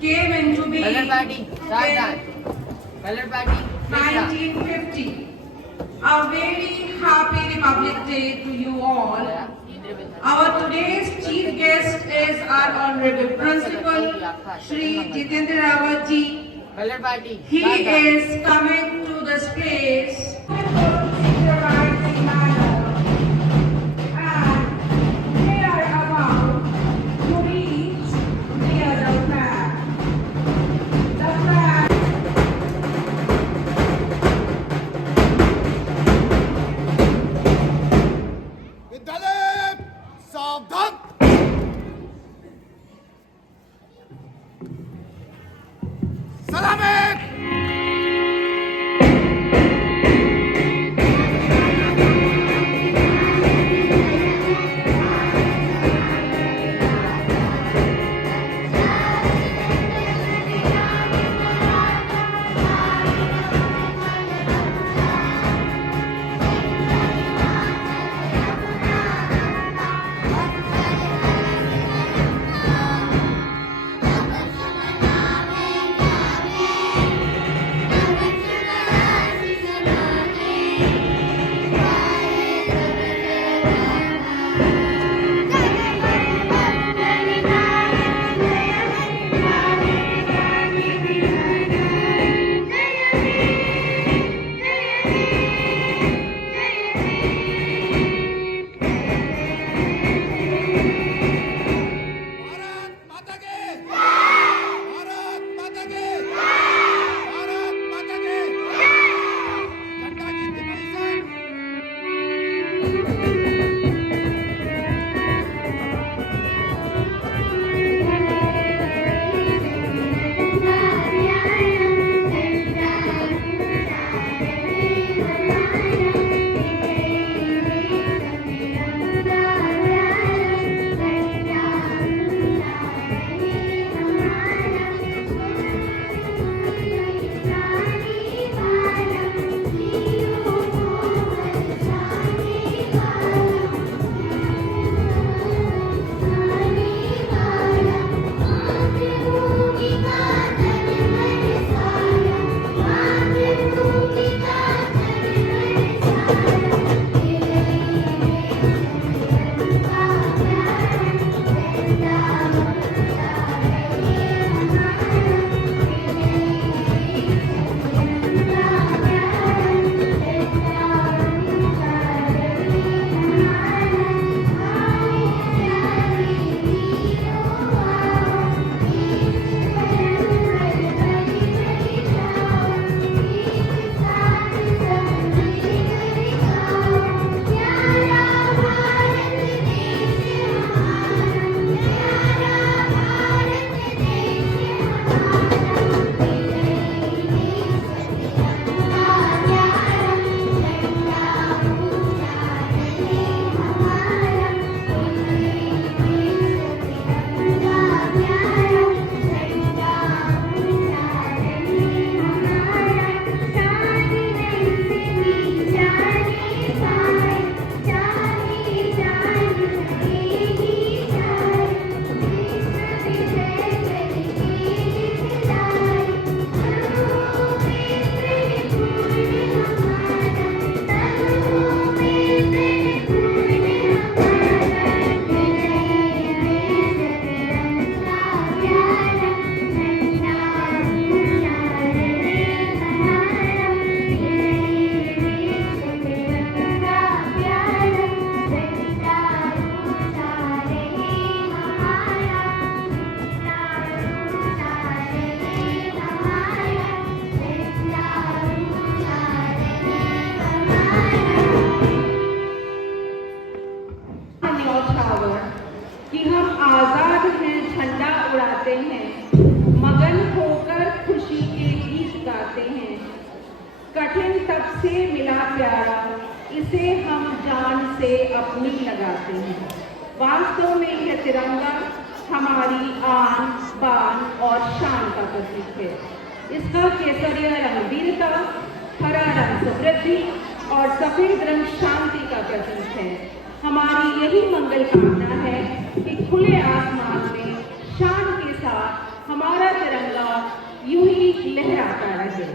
came into being Color party. Start that. Color party. 1950. A very happy Republic Day to you all. Our today's chief guest is our Honorable Principal, Shri Jitendra Rawat ji. Color party. He is coming to the space synchronizing manner, and they are about to reach near the flag. The flag. विद्यालय सावधान। सलामी। कठिन तब से मिला प्यारा, इसे हम जान से अपनी लगाते हैं। वास्तव में यह तिरंगा हमारी आन, बान और शान का प्रतीक है। इसका केसरिया रंग वीरता, हरा रंग समृद्धि और सफेद रंग शांति का प्रतीक है। हमारी यही मंगल कामना है कि खुले आसमान में तिरंगा यूं ही लहराता रहे।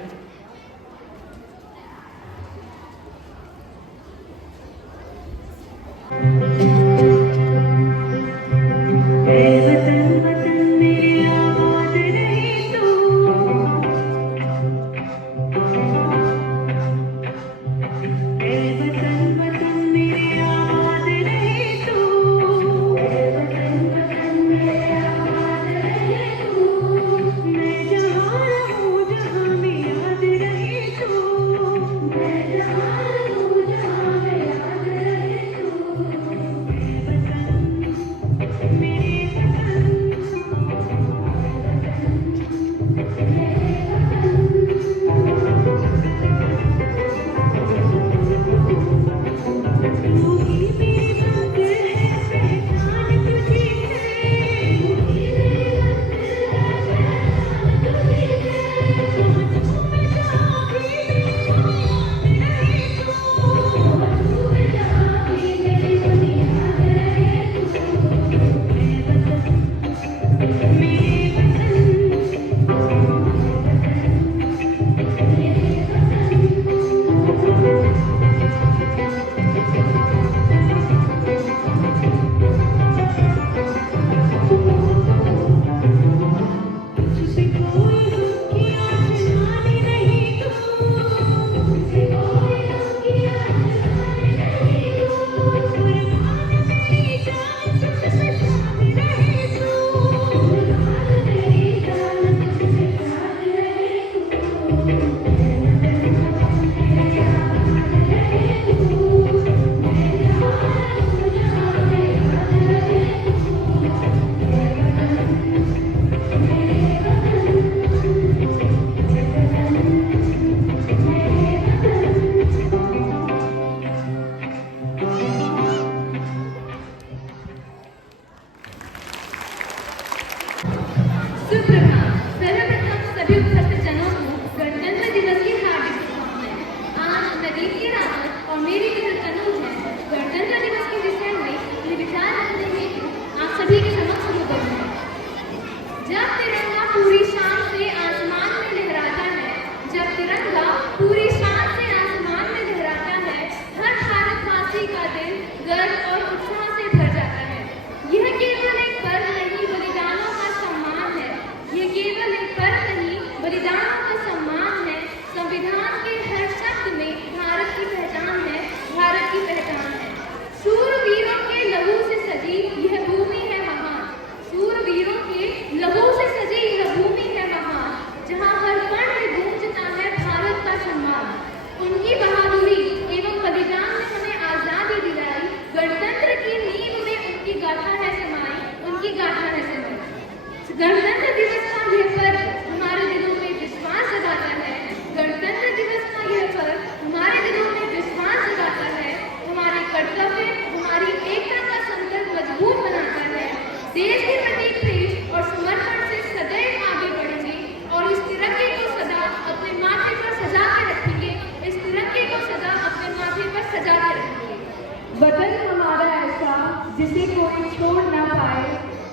गणतंत्र दिवस का यह पर्व हमारे दिलों में विश्वास जगाता है। गणतंत्र दिवस का यह पर्व हमारे दिलों में विश्वास जगाता है। हमारे कर्तव्य, हमारी एकता का संकल्प मजबूत बनाता है। देश के प्रति प्रेम और समर्पण से सदैव आगे बढ़ेंगे और इस तिरंगे को सदा अपने माथे पर सजा के रखेंगे। इस तिरंगे को सदा अपने माथे पर सजा के रखेंगे। वतन हमारा ऐसा जिसे कोई छोड़ ना पाए,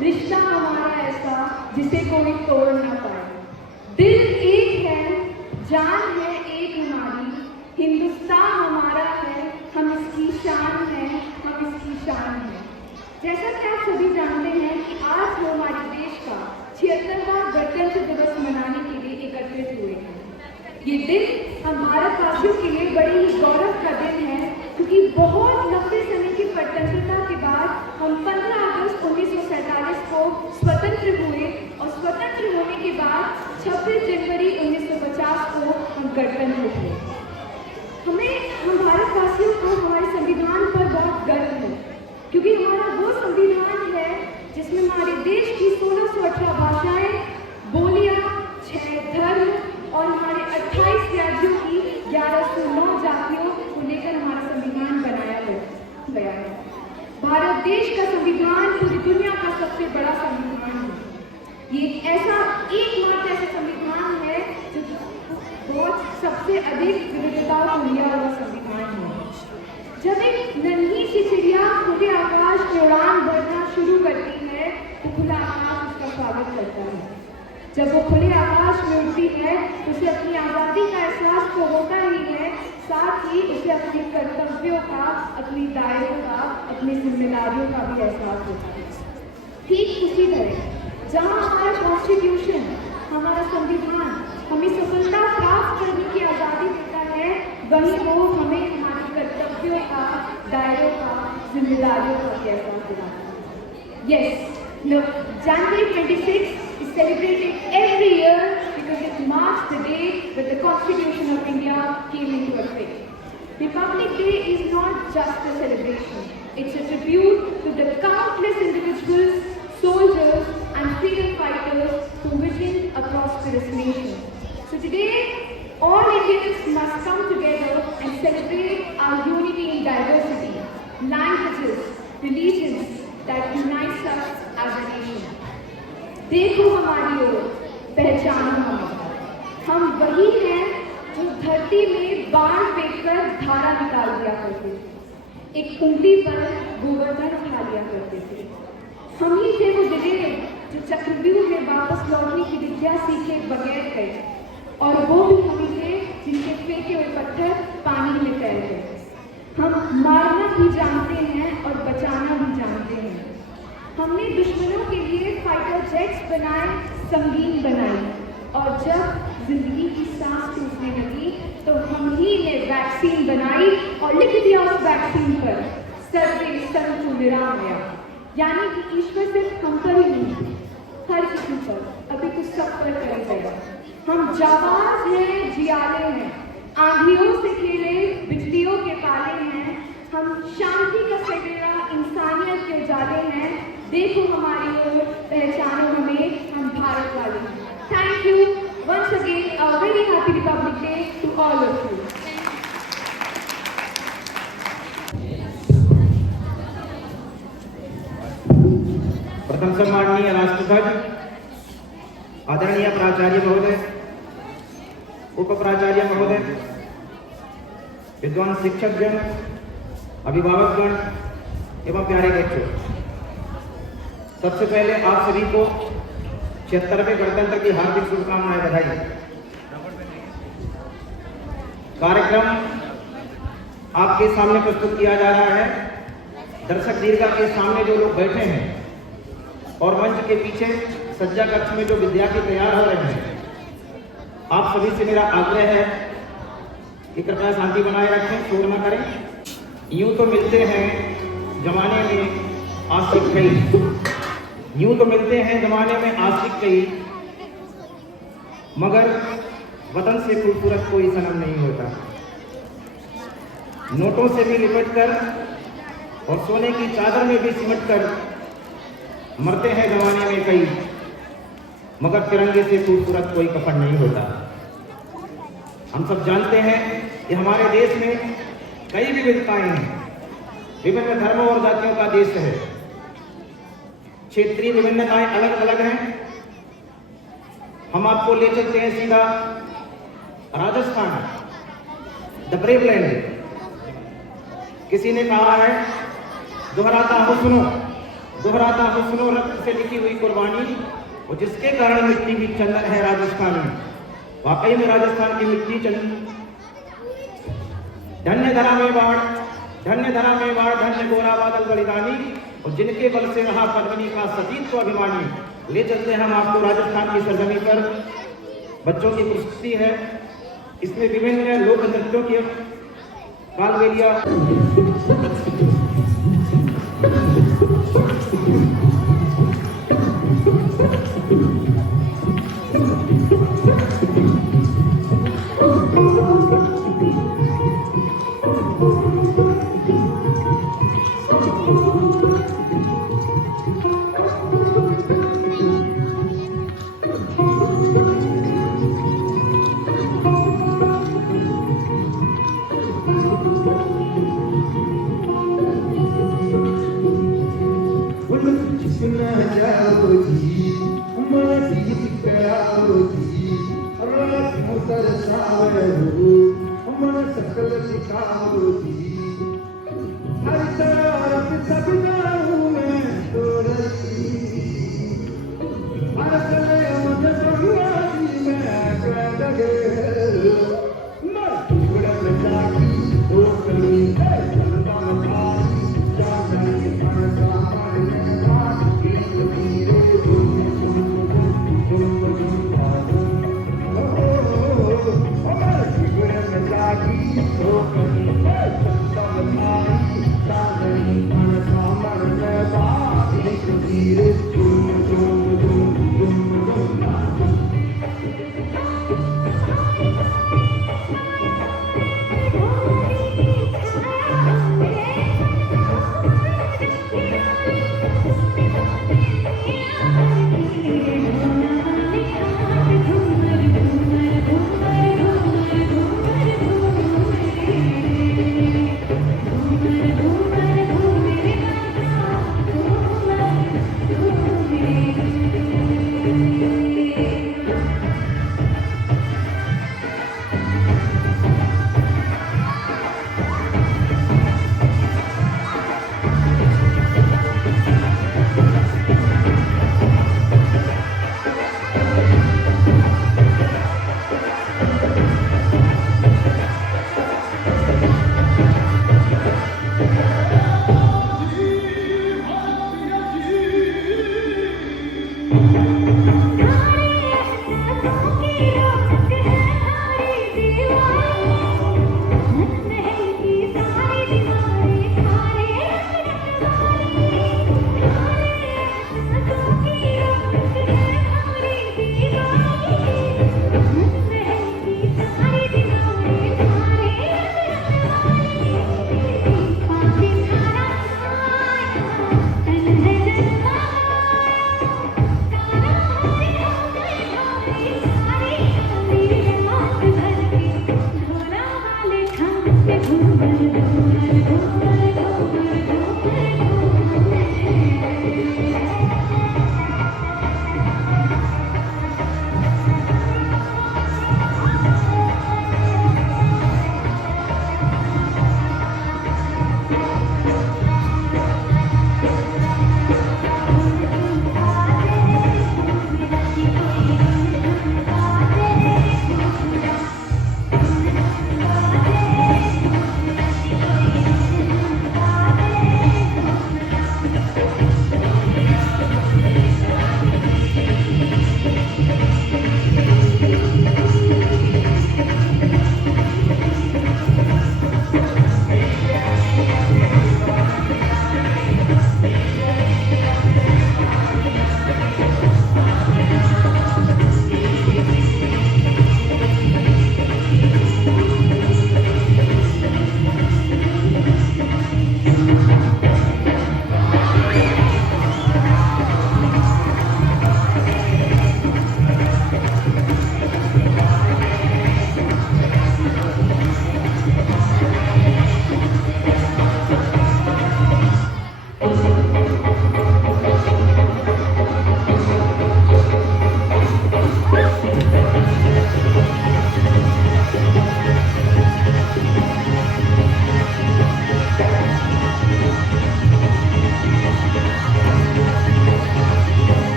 रिश्ता हमारा ऐसा जिसे कोई तोड़ ना पाए। दिल एक है, जान है एक हमारी, हिंदुस्तान हमारा है, हम इसकी शान है, हम इसकी शान है। जैसा कि आप सभी जानते हैं कि आज हम हमारे देश का 76वां गणतंत्र दिवस मनाने के लिए एकत्रित हुए हैं। ये दिन हम भारतवासियों के लिए बड़े ही गौरव का दिन है, क्योंकि बहुत लंबे समय की स्वतंत्रता के बाद हम 15 अगस्त 1947 को स्वतंत्र हुए और स्वतंत्र होने के बाद 26 जनवरी 1950 को हम गणतंत्र हुए। हम भारतवासियों को हमारे संविधान पर बहुत गर्व है, क्योंकि हमारा वो संविधान है जिसमें हमारे देश की 1618 भाषाएं, बोलियां, 6 धर्म और हमारे 28 राज्यों की 1109 जातियों को लेकर हमारा संविधान बनाया गया है। भारत देश का संविधान पूरी दुनिया का सबसे बड़ा संविधान है। ये एकमात्र ऐसा संविधान है जो बहुत सबसे अधिक विविधताओं को लिया हुआ संविधान है। जब एक नन्ही सी चिड़िया खुले आकाश में उड़ान भरना शुरू करती है तो खुला आकाश उसका स्वागत करता है। जब वो खुले आकाश में उड़ती है तो उसे अपनी आज़ादी का एहसास तो होता ही है, साथ ही उसे अपने कर्तव्यों का, अपनी दायरों का, अपनी जिम्मेदारियों का भी एहसास होता है। ठीक उसी तरह जहाँ हमारा कॉन्स्टिट्यूशन, हमारा संविधान हमें सफलता प्राप्त करने की आज़ादी देता है, वहीं वो हमें हमारे कर्तव्यों का, दायरों का, जिम्मेदारियों का भी एहसास दिलाता है। Yes, look, January 26th is celebrated every year because it marks the day when the Constitution of India came into effect. Republic Day is not just a celebration. It's a tribute to the countless individuals, soldiers and freedom fighters who visioned a prosperous nation. So today, all Indians must come together and celebrate our unity in diversity, languages, religions that unites us as a nation. देखो हमारी ओर, पहचानो हमें। हम वही हैं जो धरती में बाण फेंककर धारा निकाल दिया करते थे, एक उंगली पर गोवर्धन उठा लिया करते थे। हम ही थे वो दिलेर जो चक्रव्यूह में वापस लौटने की विद्या सीखे बगैर गए, और वो भी हम ही थे जिनके फेंके हुए पत्थर पानी में तैर गए। हम मारना भी जानते हैं और बचाना भी जानते हैं। हमने दुश्मनों के लिए फाइटर जेट्स बनाए, संगीन बनाई, और जब जिंदगी की सांस टूटने लगी तो हम ही ने वैक्सीन बनाई और लिख दिया उस वैक्सीन पर सर्वे संतु निरामया, यानी कि ईश्वर सिर्फ हम पर ही नहीं, हर किसी पर, अभी तो सब पर कर गया। हम जाबाज हैं, जियाले हैं, आंधियों से खेले, बिजलियों के पाले हैं। हम शांति का सवेरा, इंसानियत के उजाले हैं। देखो हमारी ओर, पहचानो हमें, हम भारत वाले हैं। Thank you once again, a very happy Republic Day to all of you. प्रथम सम्माननीय राष्ट्रध्वज, आदरणीय प्राचार्य महोदय, उप प्राचार्य महोदय, विद्वान शिक्षकगण, अभिभावकगण एवं प्यारे बच्चों, सबसे पहले आप सभी को 76वें गणतंत्र की हार्दिक शुभकामनाएं, बधाई। कार्यक्रम आपके सामने प्रस्तुत किया जा रहा है। दर्शक दीर्घा के सामने जो लोग बैठे हैं और मंच के पीछे सज्जा कक्ष में जो विद्यार्थी तैयार हो रहे हैं, आप सभी से मेरा आग्रह है कि कृपया शांति बनाए रखें, शोर न करें। यूं तो मिलते हैं जमाने में आशिक कई, यूं तो मिलते हैं जमाने में आशिक कई, मगर वतन से खूबसूरत कोई सनम नहीं होता। नोटों से भी लिपट कर और सोने की चादर में भी सिमट कर मरते हैं जमाने में कई, मगर तिरंगे से खूबसूरत कोई कफन नहीं होता। हम सब जानते हैं कि हमारे देश में कई विविधताएं हैं, विभिन्न धर्मों और जातियों का देश है, क्षेत्रीय विभिन्नताएं अलग अलग हैं। हम आपको ले चलते हैं सीधा राजस्थान, द ब्रेव लैंड। किसी ने कहा है, दोहराता हुस्नो रक्त से लिखी हुई कुर्बानी, और जिसके कारण मिट्टी भी चंदन है राजस्थानी। वाकई में राजस्थान की मिट्टी चंदन। धन्य धरा में बाढ़, धन्य गोरा बादल बलिदानी, और जिनके बल से रहा पद्मिनी का सतीत्व अभिमानी। ले चलते हैं हम आपको राजस्थान की सरजमी पर। बच्चों की प्रस्तुति है, इसमें विभिन्न लोक नृत्यों की कालबेलिया। I'm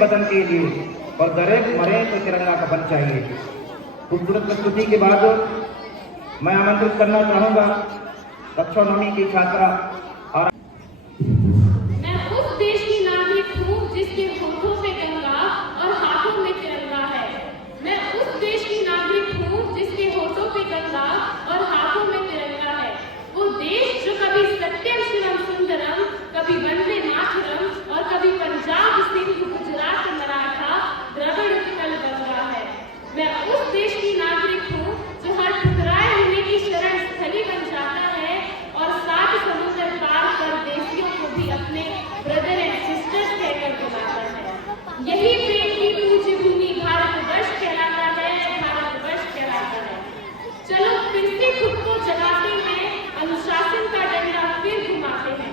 वतन के लिए और गरीब मरे तो तिरंगा कफन चाहिए। खूबसूरत प्रस्तुति के बाद मैं आमंत्रित करना चाहूंगा कक्षा 9वीं की छात्रा और मैं उस देश की नागरिक हूँ जिसके होठों पे गंगा और हाथों में तिरंगा है। मैं उस देश की नागरिक हूँ जिसके होठों पे गंगा और हाथों में तिरंगा है। वो देश जो कभी सत्यम शिवम सुंदरम, कभी वंदे मातरम और कभी पंजाब सिंध गुजरात मराठा द्रविड़ उत्कल गंगा है। मैं उस देश की नागरिक हूँ जो हर ठुकराए हुए की शरण स्थली बन जाता है और 7 समुद्र पार कर देशियों को भी अपने ब्रदर एंड सिस्टर्स कहकर बुलाता है। यही प्रेम की पूज्य भूमि भारतवर्ष कहलाता है, भारतवर्ष कहलाता है। चलो फिर से खुद को जगाते हैं, अनुशासन का डंडा फिर घुमाते हैं।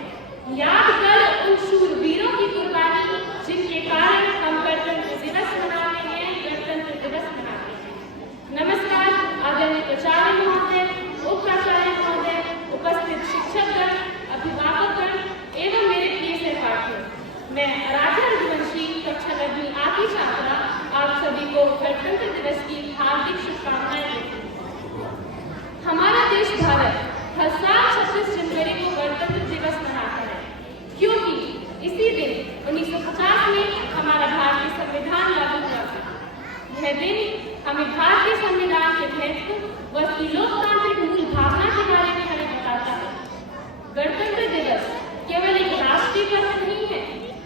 याद कर उन शूरवीरों की कुर्बानी जिनके कारण हम गणतंत्र दिवस मनाते हैं, गणतंत्र दिवस मनाते हैं। नमस्कार आदरणीय प्राचार्य महोदय, उप प्राचार्य महोदय, उपस्थित शिक्षकगण, अभिभावकगण एवं मेरे प्रिय सहपाठियों। मैं आराध्या रघुवंशी कक्षा 9वीं A की छात्रा आप सभी को गणतंत्र दिवस की हार्दिक शुभकामनाएं देती हूँ। हमारा देश भारत हर साल 26 जनवरी को गणतंत्र दिवस मनाता है, क्योंकि इसी दिन 1950 में हमारा भारतीय संविधान लागू हुआ था। यह दिन हमें भारतीय संविधान के महत्व व उसकी लोकतांत्रिक मूल भावना के बारे में हमें बताता है। गणतंत्र दिवस केवल एक राष्ट्रीय पर्व नहीं है,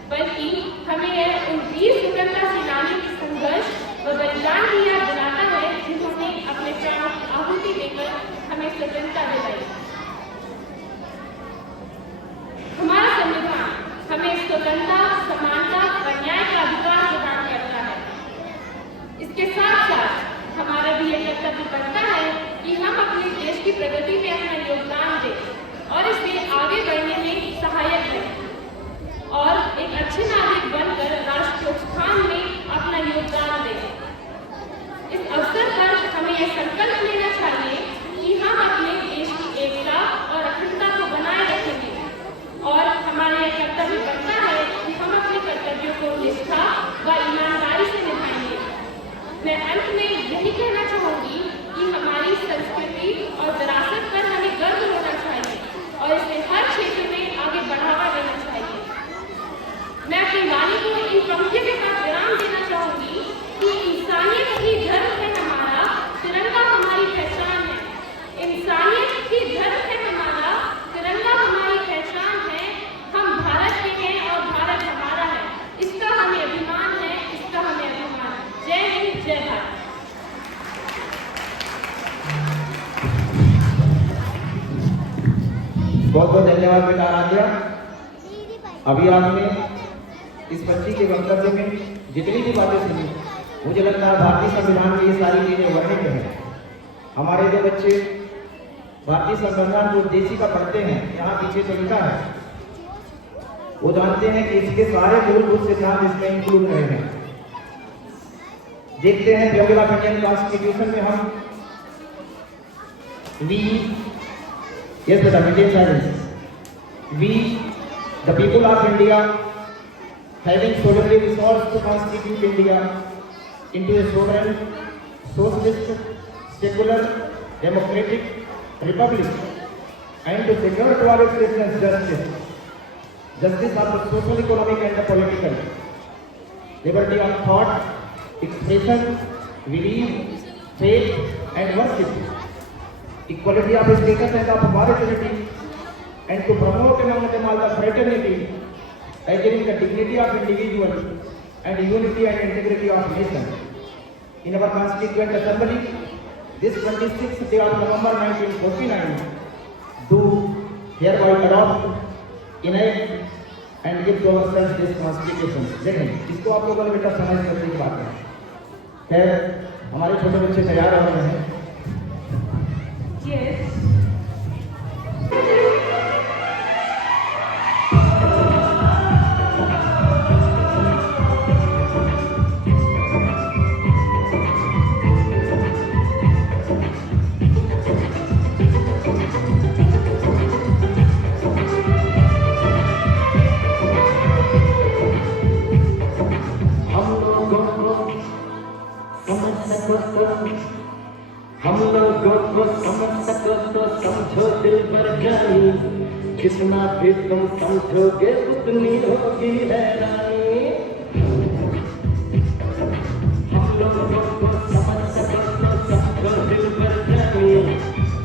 बल्कि हमें यह उन वीर स्वतंत्रता सेनानियों के संघर्ष व बलिदान की याद दिलाता है जिन्होंने अपने प्राणों की आहुति देकर हमें स्वतंत्रता दिलाई। हमारा संविधान हमें स्वतंत्रता, समानता और न्याय का अधिकार प्रदान करता है। इसके साथ साथ हमारा भी यह कर्तव्य बनता है कि हम अपने देश की प्रगति में अपना योगदान दें और इसे आगे बढ़ने में सहायक बने और एक अच्छे नागरिक बनकर राष्ट्र के उत्थान में अपना योगदान दें। इस अवसर पर हमें यह संकल्प लेना चाहिए कि हम अपने देश की एकता और अखंडता को बनाए रखेंगे और हमारा यह कर्तव्य बनता है कि हम अपने कर्तव्यों को निष्ठा व ईमानदारी से निभाएंगे। मैं अंत में यही कहना चाहूंगी कि हमारी संस्कृति और विरासत पर हमें गर्व होना चाहिए और इसे हर क्षेत्र में आगे बढ़ावा देना चाहिए। मैं अपनी वाणी को इन पंक्तियों के साथ विराम देना चाहूंगी कि इंसानियत ही धर्म है हमारा, तिरंगा हमारी पहचान है। इंसानियत ही धर्म है हमारा, तिरंगा हमारी पहचान है। हम भारत के हैं और भारत हमारा है। इसका हमें अभिमान है, इसका हमें अभिमान है। जय हिंद, जय भारत। बहुत बहुत धन्यवाद बेटा आराध्या। अभी आपने इस बच्ची के वक्तव्य में जितनी भी बातें सुनी, मुझे लगता है भारतीय संविधान में ये सारी चीजें वर्णित हैं। हमारे जो बच्चे भारतीय संविधान जो देशी का पढ़ते हैं, यहाँ पीछे तो लिखा है, वो जानते हैं कि इसके सारे मूलभूत सिद्धांत इसमें इंक्लूड रहे हैं। देखते हैं ब्यूरो ऑफ इंडियन कॉन्स्टिट्यूशन में हम we the people of India having solemnly resolved to constitute India into a sovereign, socialist, secular, democratic republic and to secure to our citizens justice of the social, economic and the political, liberty of thought, expression, belief, faith and worship, equality of status and of morality, and to promote among them all the fraternity, adhering the dignity of individual and unity and integrity of nation. In our Constituent Assembly, this 26th day of November 1949, do hereby adopt, enact and give to ourselves this Constitution. जय हिंद। इसको आप लोगों ने बेटा समझ करने की बात है। खैर, हमारे छोटे बच्चे तैयार हो रहे हैं। Yes. समझो दिल पर जानी, कितना भी तुम समझोगे उतनी होगी हैरानी। हम लोगों को समझ सको तो समझो दिल पर जानी,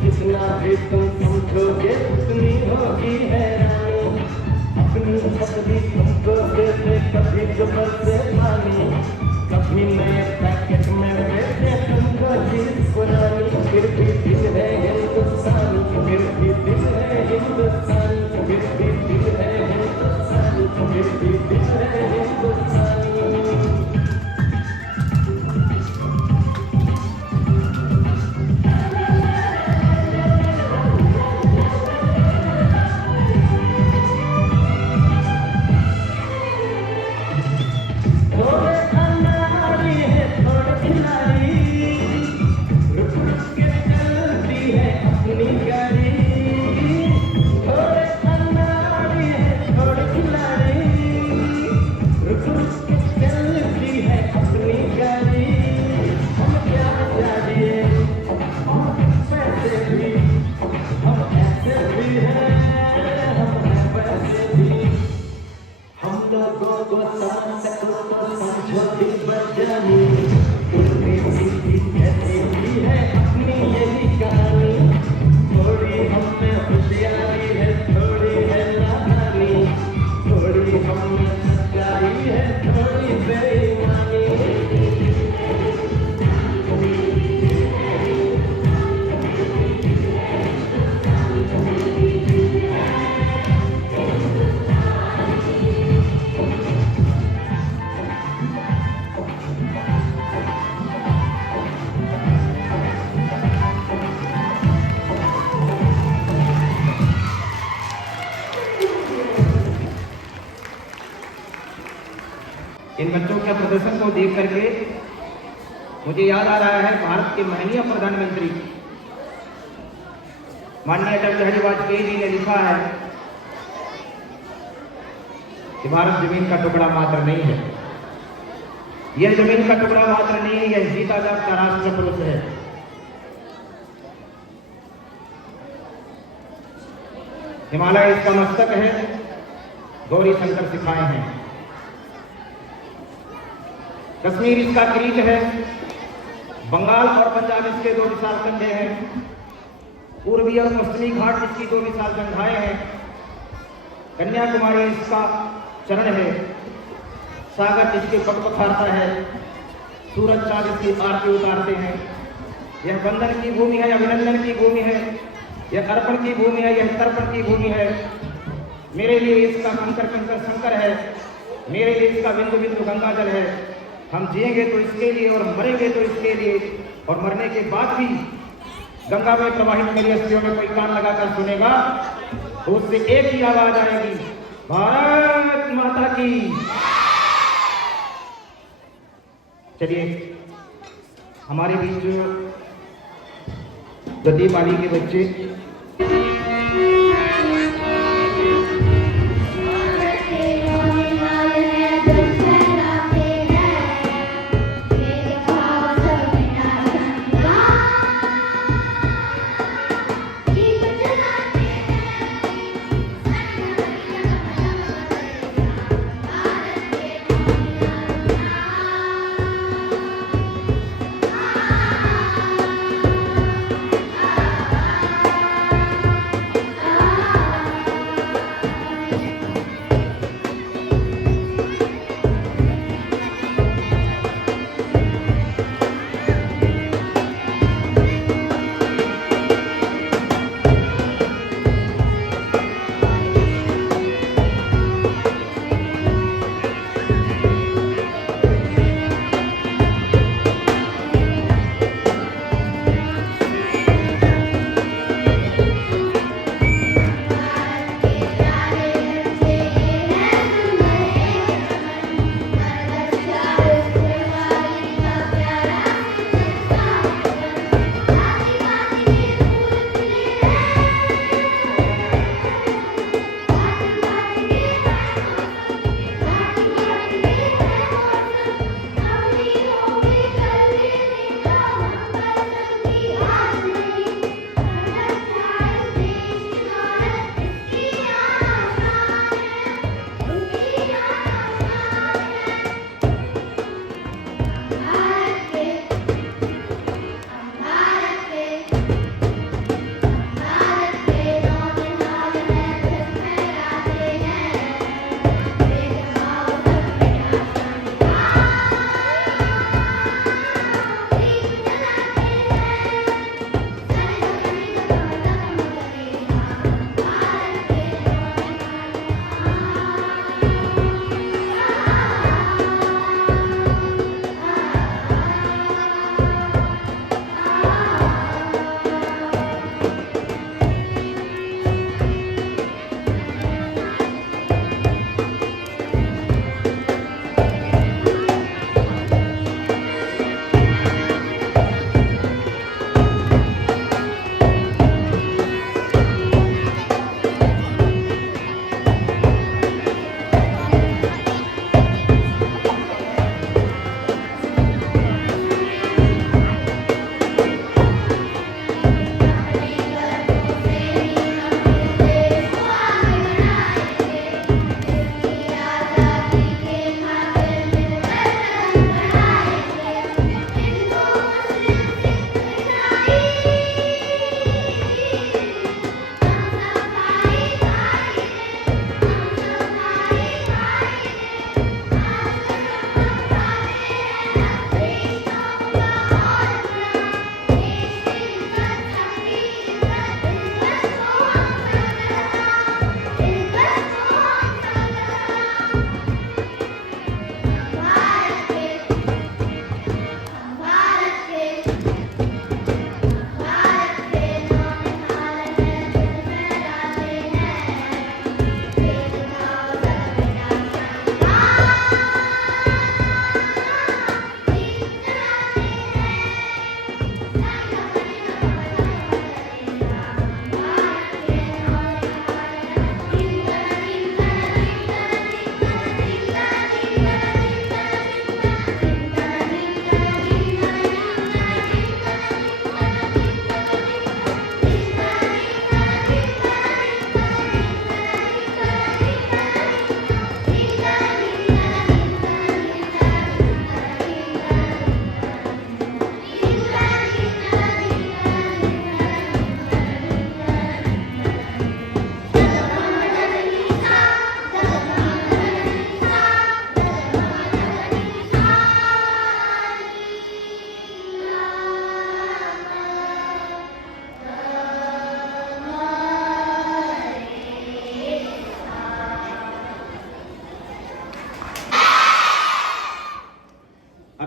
कितना भी तुम समझोगे उतनी होगी हैरानी। अपनी पत्नी तुमको दे दे कभी जुबल से पानी, कभी नए पैकेट में बेचे तुमको चीज पुरानी। फिर भी दिल है हिंदुस्तानी, फिर भी दिल है हिंदुस्तानी, फिर भी दिल है हिंदुस्तानी, फिर भी दिल है हिंदुस्तानी। इन बच्चों के प्रदर्शन को देख करके मुझे याद आ रहा है भारत के माननीय प्रधानमंत्री माननीय अटल बिहारी वाजपेयी जी ने लिखा है कि भारत जमीन का टुकड़ा मात्र नहीं है, यह जमीन का टुकड़ा मात्र नहीं है, यह जीता जागता राष्ट्र पुरुष है। हिमालय इसका मस्तक है, गौरी शंकर सिखाए हैं। कश्मीर इसका किरीट है, बंगाल और पंजाब इसके दो विशाल कंधे हैं, पूर्वी और पश्चिमी घाट इसकी दो विशाल गंगाएं हैं, कन्याकुमारी इसका चरण है, सागर इसके पट पखारता है, सूरज चांद इसकी आरती उतारते हैं। यह बंधन की भूमि है, अभिनंदन की भूमि है, यह अर्पण की भूमि है, यह तर्पण की भूमि है। मेरे लिए इसका कंकर कंकर शंकर है, मेरे लिए इसका बिंदु बिंदु गंगा जल है। हम जिएंगे तो इसके लिए और मरेंगे तो इसके लिए, और मरने के बाद भी गंगा में प्रवाहित मेरी अस्थियों में कोई कान लगाकर सुनेगा तो उससे एक ही आवाज आएगी, भारत माता की। चलिए हमारे बीच गद्दी पाली के बच्चे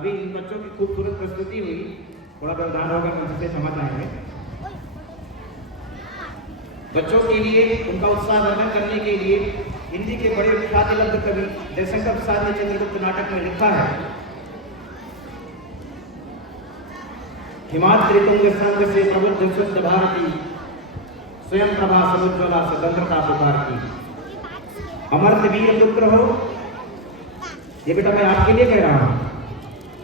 अभी इन बच्चों की खूबसूरत प्रस्तुति हुई, थोड़ा व्यवधान होगा, उनसे क्षमा चाहेंगे। बच्चों के लिए उनका उत्साह वर्धन करने के लिए हिंदी के बड़े ख्याति लब्ध कवि जयशंकर प्रसाद ने चंद्रगुप्त नाटक में लिखा है, हिमाद्रि तुंग संग से प्रबुद्ध शुद्ध भारती, स्वयं प्रभा समुज्ज्वला स्वतंत्रता पुकार की। अमर्त वीर पुत्र हो, ये बेटा मैं आपके लिए कह रहा हूं,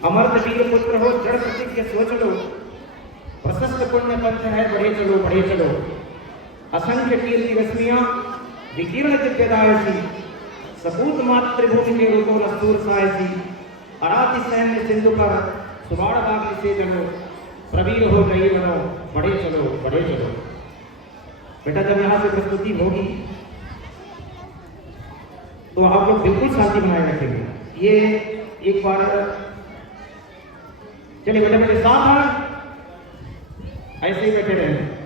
अमर्त वीर पुत्र हो, दृढ़ प्रतिज्ञ सोच लो, प्रशस्त पुण्य पंथ है, बढ़े चलो बढ़े चलो। असंख्य कीर्ति रश्मियां विकीर्ण दिव्यदायसी, सपूत मातृभूमि के रूपों रस्तूर सायसी, अराति सैन्य सिंधु पर सुबाड़ बागी से चलो, प्रवीर हो गई बनो, बढ़े चलो बढ़े चलो। बेटा जब यहाँ से प्रस्तुति होगी तो आप लोग बिल्कुल शांति बनाए रखेंगे। ये एक बार चलिए बेटे बेटे सावधान, ऐसे ही बैठे रहे।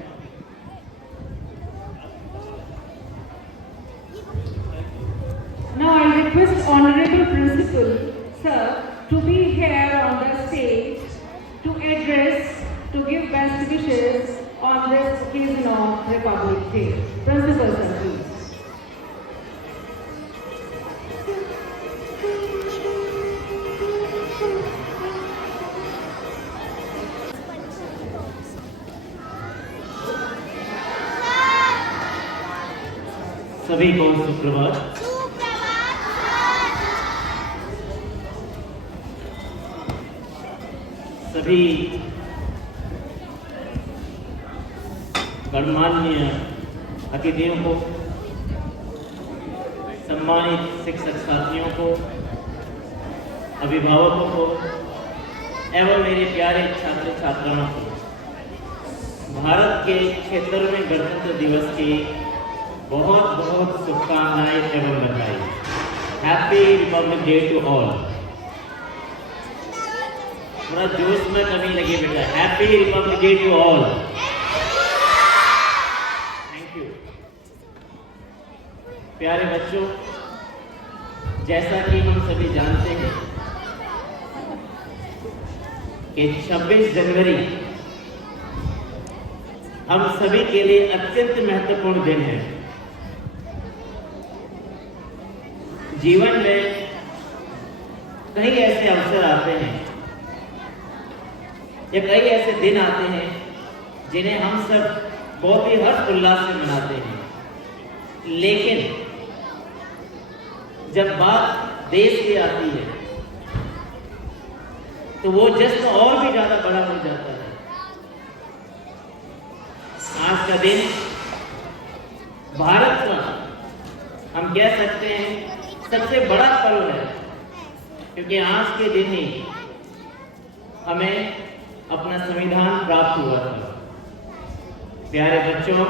Now I request Honorable Principal Sir to be here on the stage to address, to give best wishes on this occasion of Republic Day. Principal Sir, please. सभी को सुप्रभात। सभी गणमान्य अतिथियों को, सम्मानित शिक्षक साथियों को, अभिभावकों को एवं मेरे प्यारे छात्र छात्राओं को भारत के 76वें गणतंत्र दिवस की बहुत बहुत शुभकामनाएं एवं बधाई। Happy republic day to all. थोड़ा जोश में कमी लगी बेटा। Happy republic day to all. Thank you. प्यारे बच्चों, जैसा कि हम सभी जानते हैं कि 26 जनवरी हम सभी के लिए अत्यंत महत्वपूर्ण दिन है। जीवन में कई ऐसे अवसर आते हैं या कई ऐसे दिन आते हैं जिन्हें हम सब बहुत ही हर्ष उल्लास से मनाते हैं, लेकिन जब बात देश की आती है तो वो जश्न और भी ज्यादा बड़ा हो जाता है। आज का दिन भारत का हम कह सकते हैं सबसे बड़ा पर्व है, क्योंकि आज के दिन ही हमें अपना संविधान प्राप्त हुआ था। प्यारे बच्चों,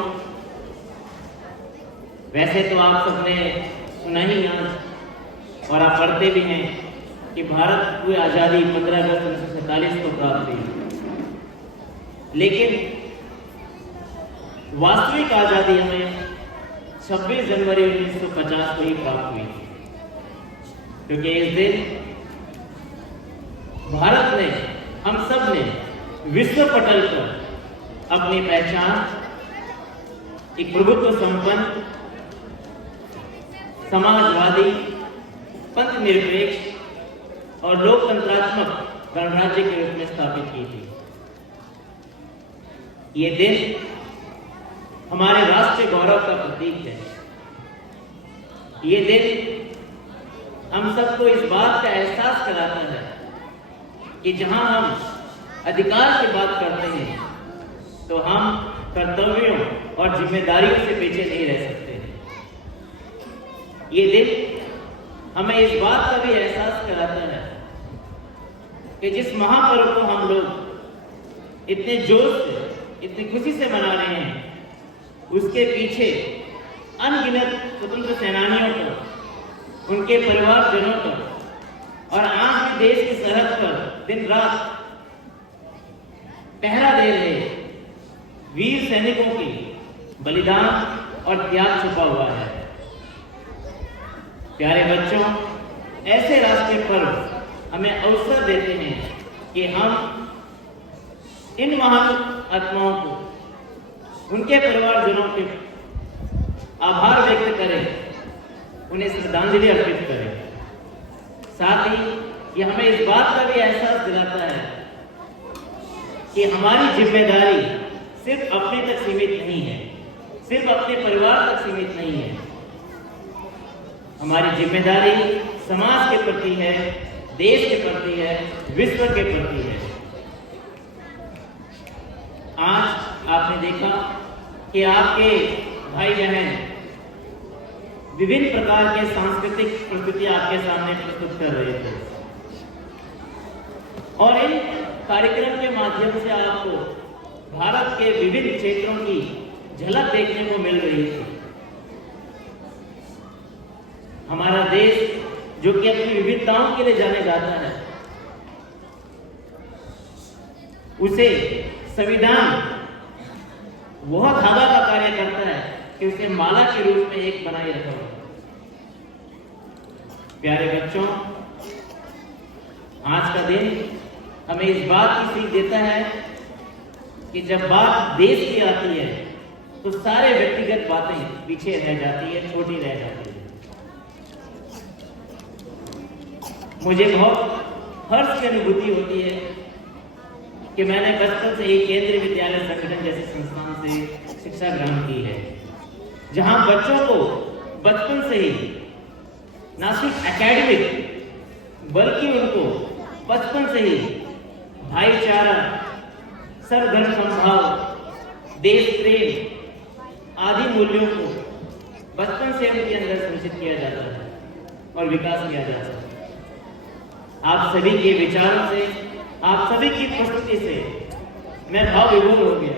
वैसे तो आप सबने सुना ही आज और आप पढ़ते भी हैं कि भारत को आज़ादी 15 अगस्त 1947 को प्राप्त हुई, लेकिन वास्तविक आज़ादी हमें 26 जनवरी 1950 को ही प्राप्त हुई, क्योंकि इस दिन भारत ने, हम सब ने विश्व पटल पर अपनी पहचान एक प्रभुत्व संपन्न, समाजवादी, पंथ निरपेक्ष और लोकतंत्रात्मक गणराज्य के रूप में स्थापित की थी। ये दिन हमारे राष्ट्रीय गौरव का प्रतीक है। ये दिन हम सबको इस बात का एहसास कराता है कि जहां हम अधिकार की बात करते हैं तो हम कर्तव्यों और जिम्मेदारियों से पीछे नहीं रह सकते। ये दिन हमें इस बात का भी एहसास कराता है कि जिस महापर्व को हम लोग इतने जोश से, इतनी खुशी से मना रहे हैं, उसके पीछे अनगिनत स्वतंत्र सेनानियों को, उनके परिवारजनों को और आज भी देश की सरहद पर दिन रात पहरा दे रहे वीर सैनिकों की बलिदान और त्याग छुपा हुआ है। प्यारे बच्चों, ऐसे राष्ट्रीय पर्व हमें अवसर देते हैं कि हम इन महान आत्माओं को, उनके परिवारजनों के आभार व्यक्त करें, उन्हें श्रद्धांजलि अर्पित करें। साथ ही ये हमें इस बात का भी एहसास दिलाता है कि हमारी जिम्मेदारी सिर्फ अपने तक सीमित नहीं है, सिर्फ अपने परिवार तक सीमित नहीं है। हमारी जिम्मेदारी समाज के प्रति है, देश के प्रति है, विश्व के प्रति है। आज आपने देखा कि आपके भाई बहन विभिन्न प्रकार के सांस्कृतिक प्रस्तुतियां आपके सामने प्रस्तुत कर रहे थे और इन कार्यक्रम के माध्यम से आपको भारत के विभिन्न क्षेत्रों की झलक देखने को मिल रही थी। हमारा देश जो कि अपनी विविधताओं के लिए जाने जाता है, उसे संविधान वह धागा का कार्य करता है कि उसे माला के रूप में एक बनाए रखा हो। प्यारे बच्चों, आज का दिन हमें इस बात की सीख देता है कि जब बात देश की आती है तो सारे व्यक्तिगत बातें पीछे रह जाती है, छोटी रह जाती है। मुझे बहुत हर्ष की अनुभूति होती है कि मैंने बचपन से ही केंद्रीय विद्यालय संगठन जैसे संस्थान से शिक्षा ग्रहण की है, जहां बच्चों को बचपन से ही न सिर्फ एकेडमिक बल्कि उनको बचपन से ही भाईचारा, सर्वधर्म समभाव, देश प्रेम आदि मूल्यों को बचपन से उनके अंदर संचित किया जाता है और विकास किया जाता है। आप सभी के विचारों से, आप सभी की प्रस्तुति से मैं भाव विभोर हो गया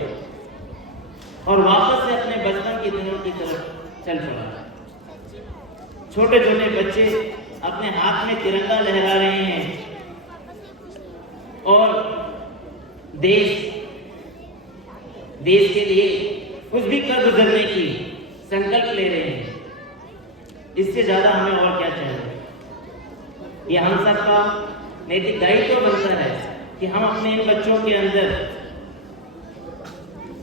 और वापस से अपने बचपन के दिनों की तरफ चल पड़ा। छोटे छोटे बच्चे अपने हाथ में तिरंगा लहरा रहे हैं और देश के लिए कुछ भी कर गुजरने की संकल्प ले रहे हैं। इससे ज्यादा हमें और क्या चाहिए? ये हम सबका नैतिक दायित्व बनता है कि हम अपने इन बच्चों के अंदर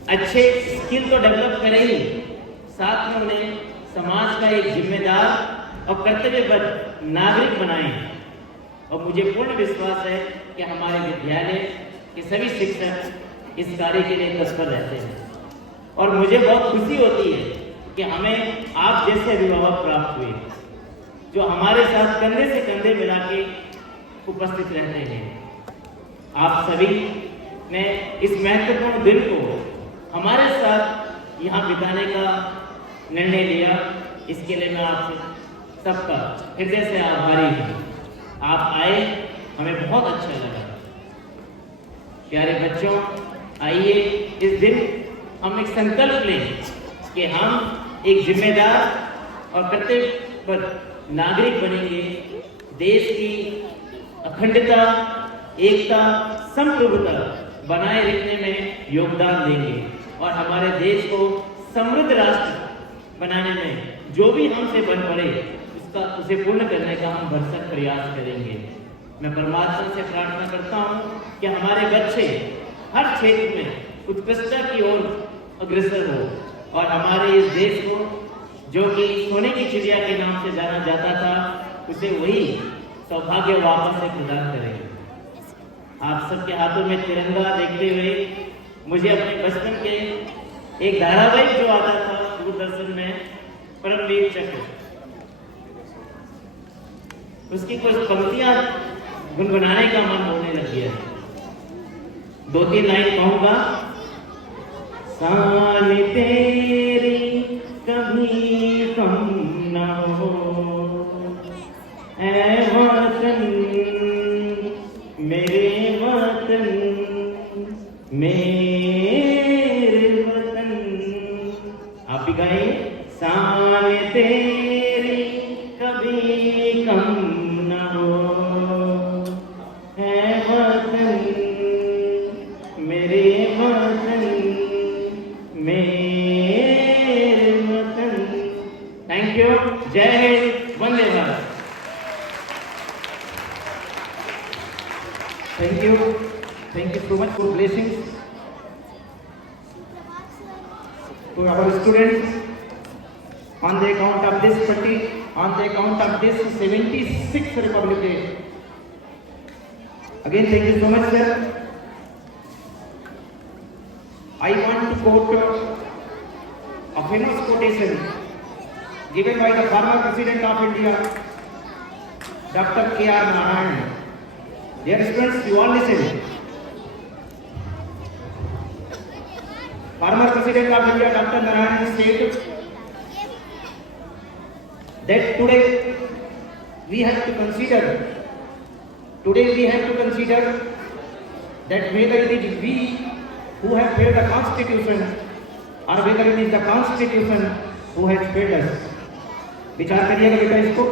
अच्छे स्किल तो डेवलप करें ही, साथ में उन्हें समाज का एक जिम्मेदार और कर्तव्यबद्ध नागरिक बनाएं। और मुझे पूर्ण विश्वास है कि हमारे विद्यालय के सभी शिक्षक इस कार्य के लिए तत्पर रहते हैं और मुझे बहुत खुशी होती है कि हमें आप जैसे अभिभावक प्राप्त हुए जो हमारे साथ कंधे से कंधे मिला के उपस्थित रहते हैं। आप सभी ने इस महत्वपूर्ण दिन को हमारे साथ यहाँ बिताने का निर्णय लिया, इसके लिए मैं आपसे सबका हृदय से आभारी हूँ। आप आए, हमें बहुत अच्छा लगा। प्यारे बच्चों, आइए इस दिन हम एक संकल्प लें कि हम एक जिम्मेदार और कर्तव्यबद्ध नागरिक बनेंगे, देश की अखंडता, एकता, संप्रभुता बनाए रखने में योगदान देंगे और हमारे देश को समृद्ध राष्ट्र बनाने में जो भी हमसे बन पड़े उसे पूर्ण करने का हम भरसक प्रयास करेंगे। मैं परमात्मा से प्रार्थना करता हूँ कि हमारे बच्चे हर क्षेत्र में उत्कृष्टता की ओर अग्रसर हो और हमारे इस देश को, जो कि सोने की चिड़िया के नाम से जाना जाता था, उसे वही सौभाग्य वापस से प्रदान करेंगे। आप सबके हाथों में तिरंगा देखते हुए मुझे अपने बचपन के एक धारावाहिक जो आता था दूरदर्शन में, परमवीर चक्र, उसकी कुछ पंक्तियां गुनगुनाने का मन होने लग गया। 2-3 लाइन कहूंगा। शान तेरी कभी कम न हो ऐ वतन, मेरे वतन, मेरे वतन। आप भी गाइए। शान तेरी कभी कम न हो ऐ वतन, मेरे वतन, मेरे वतन। Thank you. जय Hind, Vande Bharat. Thank you. Thank you so much for blessings to our students on the account of this 76th Republic Day. Again, thank you so much, sir. I want to quote a famous quotation given by the former President of India, Dr. K.R. Narayan. Dear students, you all listen. Former President of India, Dr. Narayan said that today we have to consider that whether it is we who have made the Constitution or whether it is the Constitution who has made us. विचार करिएगा बेटा इसको.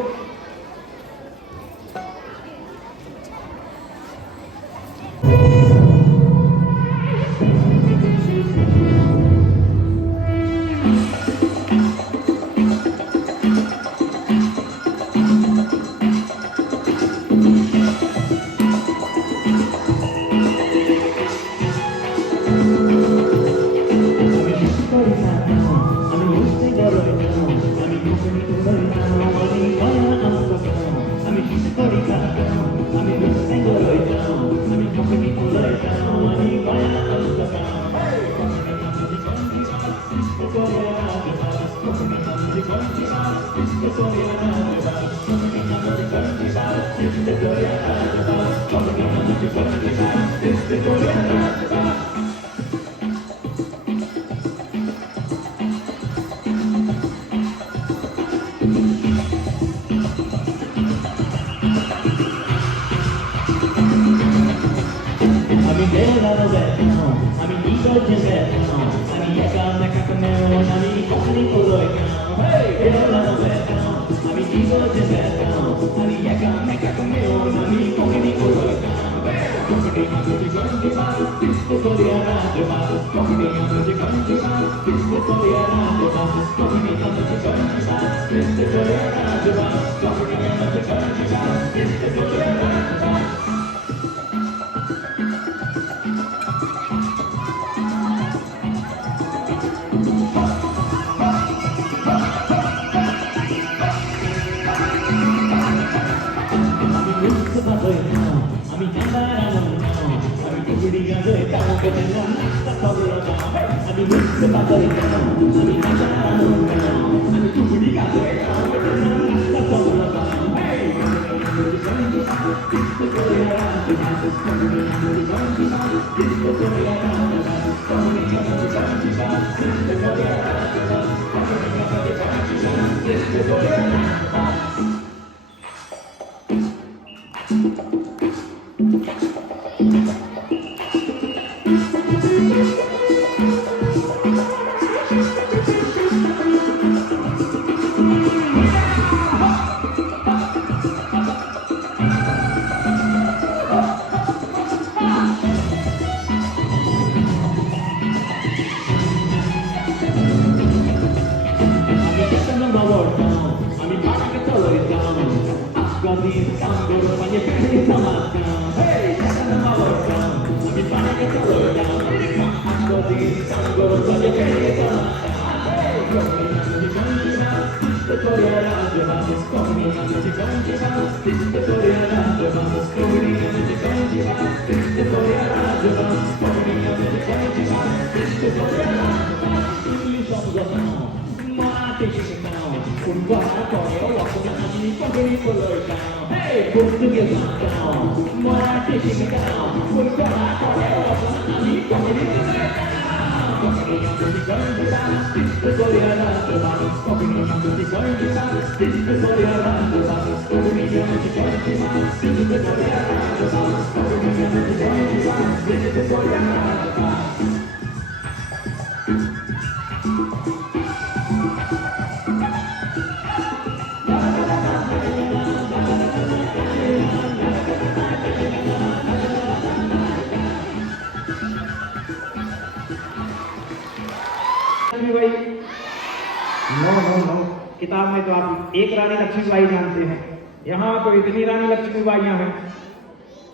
किताब में तो आप एक रानी लक्ष्मीबाई जानते हैं, यहाँ तो इतनी रानी लक्ष्मीबाइयां हैं।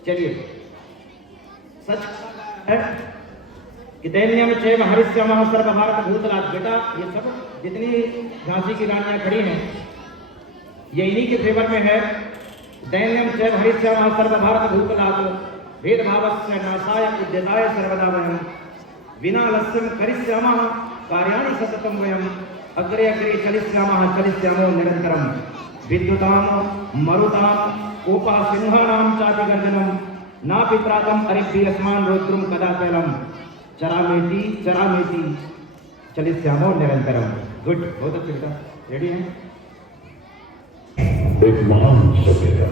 चलिए सच है कि दैन्यम चैव हरिश्यामः सर्व भारत भूतलात्। बेटा ये सब जितनी झांसी की रानियां खड़ी हैं ये इन्हीं के फेवर में है। दैन्यम चैव हरिश्यामः सर्व भारत भूतलात् भेदभावस्य नाशाय उद्यताय सर्वदा वयम् विना लस्यं करिष्यामः कार्याणि सततं वयम् अग्रे अग्रे चलिष्यामो निरन्तरं विद्युतां मरुतां कोपः सिंहानां चापि गर्जनं नापि त्रातं अरिभ्यस्मान् रौद्रं कदा कैलं चरामेति चलिष्यामो निरन्तरं। गुड, बहुत अच्छी बेटा, रेडी हैं? एक महान सभ्यता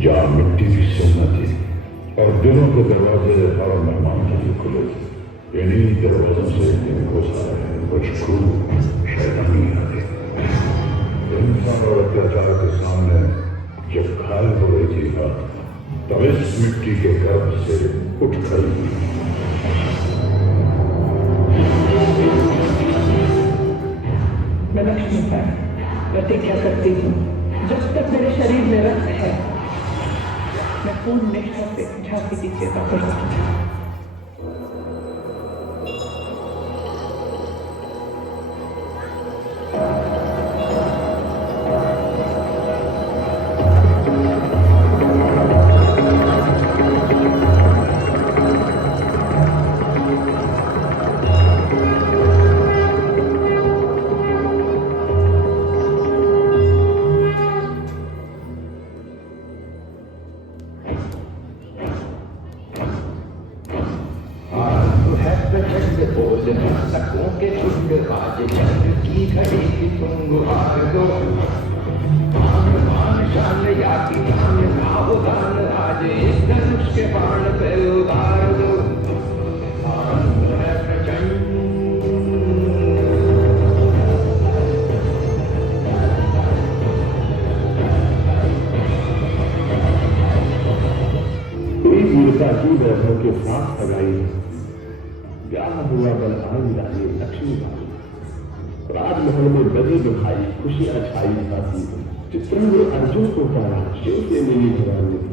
जहाँ मिट्टी की सोना थी और दिनों के दरवाजे हर मेहमान के लिए खुले थे। इन्हीं दरवाजों से घुस आए कुछ क्रूर शैतानी आते। इंसान और अत्याचार के सामने जब घायल हो रही थी बात, तब इस मिट्टी के गर्भ से उठ खड़ी हुई। मैं लक्ष्मी है, प्रतिज्ञा करती हूँ जब तक मेरे शरीर में रक्त है मैं पूर्ण निष्ठा से झांसी की सेवा करूंगी। के साथ सगाई ब्याह हुआ बलहान रानी लक्ष्मी भाई। राजमहल में बड़ी दुखाई खुशियां छाई जाती। चित्रण में अर्जुन को पाया शिव से मिली घरानी।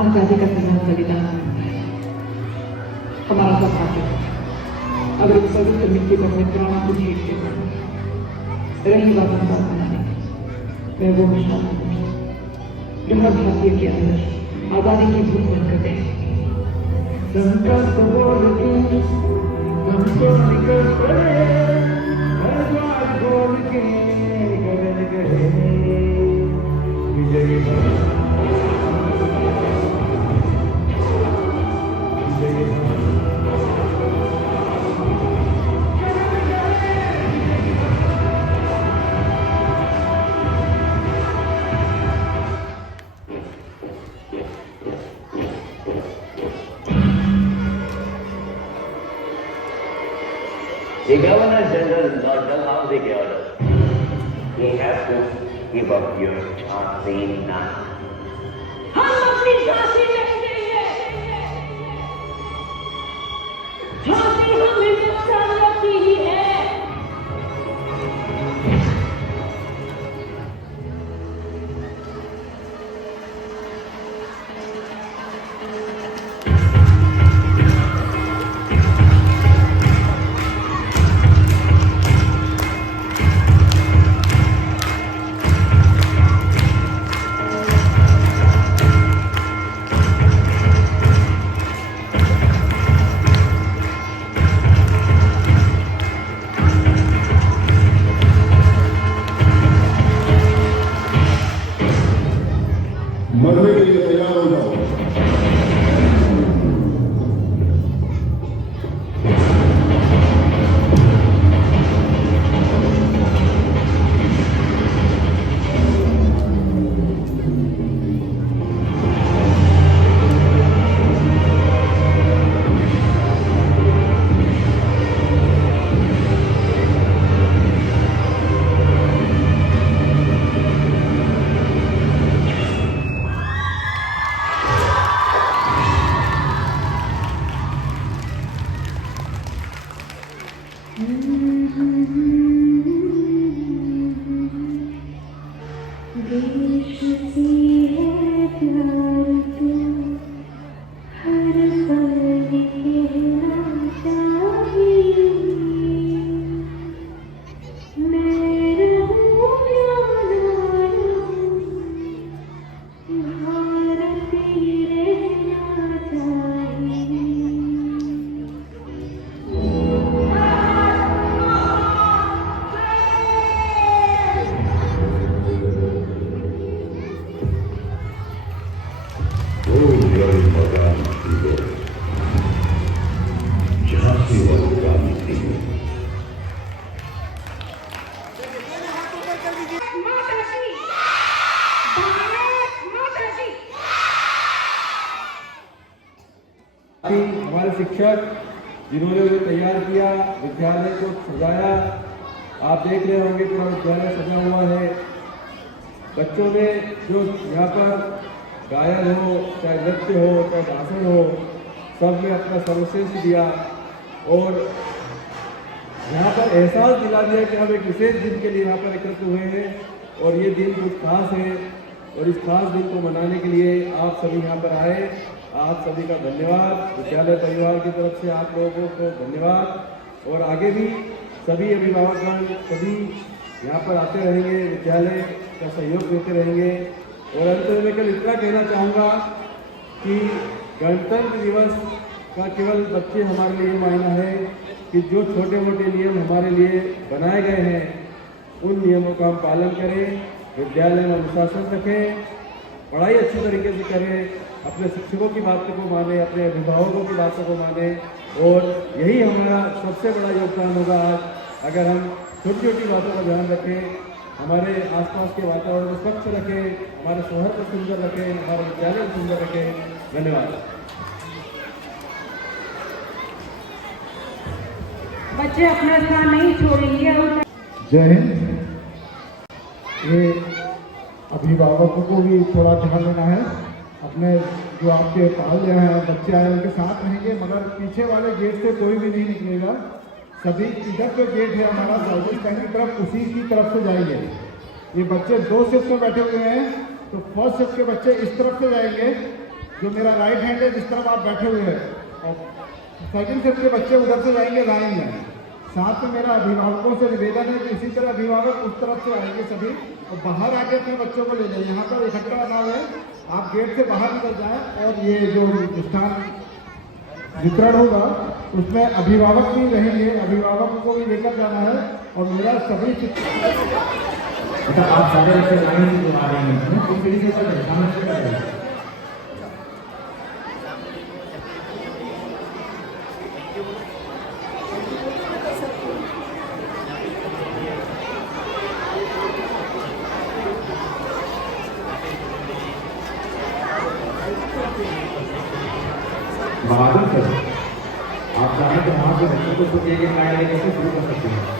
आजादी का सिद्धांत बलिदान हमारा सौभाग्य है। अगर इस पवित्र मिट्टी पर मैं प्राणों को भेंट देता रही बात बनाने मैं वो मिशन जो हर भारतीय के अंदर आजादी की भूख बनकर गए। संकल्प बोल के हमको निकल पड़े हर बात बोल के गगन गए विजयी The Governor General Lord Dalhousie order. We have to give up your Jhansi now. हम अपनी झांसी कहते हैं। झांसी हमें नुकसान रखती ही है। मैं रहूं या ना रहूं, भारत ही रहना चाहिए। झांसी वाली रानी थी। माता की भारत माता की। हमारे शिक्षक जिन्होंने उन्हें तैयार किया, विद्यालय को सजाया, आप देख रहे होंगे पूरा विद्यालय सजा हुआ है। बच्चों ने जो यहाँ पर गायन हो, चाहे नृत्य हो, चाहे भाषण हो, सब में अपना सर्वश्रेष्ठ दिया और यहाँ पर एहसास दिला दिया कि हम एक विशेष दिन के लिए यहाँ पर एकत्र हुए हैं और ये दिन कुछ खास है और इस खास दिन को मनाने के लिए आप सभी यहाँ पर आए। आप सभी का धन्यवाद, विद्यालय परिवार की तरफ से आप लोगों को धन्यवाद और आगे भी सभी अभिभावकगण सभी यहाँ पर आते रहेंगे, विद्यालय का सहयोग देते रहेंगे। और अंत में मैं कल इतना कहना चाहूँगा कि गणतंत्र दिवस का केवल बच्चे हमारे लिए मायना है कि जो छोटे मोटे नियम हमारे लिए बनाए गए हैं उन नियमों का हम पालन करें, विद्यालय में अनुशासन रखें, पढ़ाई अच्छी तरीके से करें, अपने शिक्षकों की बातों को माने, अपने अभिभावकों की बातों को माने और यही हमारा सबसे बड़ा योगदान होगा आज अगर हम छोटी छोटी बातों का ध्यान रखें, हमारे आसपास के वातावरण को स्वच्छ रखें, हमारे शहर को सुंदर रखें, हमारे विद्यालय को सुंदर रखें। धन्यवाद। बच्चे अपना स्थान नहीं छोड़ेंगे। जय हिंद। ये अभिभावकों को भी थोड़ा ध्यान देना है, अपने जो आपके पाल रहे हैं बच्चे आए उनके साथ रहेंगे, मगर पीछे वाले गेट से कोई भी नहीं निकलेगा। सभी इधर जो गेट है हमारा सर्विस बैंक की तरफ, उसी की तरफ से जाएंगे। ये बच्चे 2 शिफ्ट में बैठे हुए हैं, तो फर्स्ट शिफ्ट के बच्चे इस तरफ से जाएंगे, जो मेरा राइट हैंड है जिस तरफ आप बैठे हुए हैं, और सेकंड शिफ्ट के बच्चे उधर से जाएंगे लाइन में। साथ में मेरा अभिभावकों से निवेदन है कि इसी तरह अभिभावक उस तरफ से आएंगे सभी, और बाहर आके अपने बच्चों को ले जाए। यहाँ पर इकट्ठा ना हुए, आप गेट से बाहर निकल जाएं और ये जो स्थान वितरण होगा उसमें अभिभावक भी रहेंगे, अभिभावकों को भी लेकर जाना है। और मेरा सभी आप सारे बच्चे लाइन से आ रहे हैं, तो सीढ़ी से चल रहे बहादुर सर, आप चाहें तो वहाँ के बच्चों को कुछ एक लाइन लेकर से शुरू कर सकते हैं।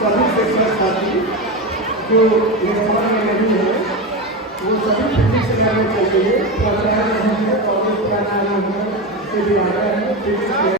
सभी शिक्षक साथी जो ये समाज में नहीं है वो सभी फिटनेस से लेकर चल रही है, प्राचार्य हैं, कॉलेज के आना है, से भी आ रहे हैं।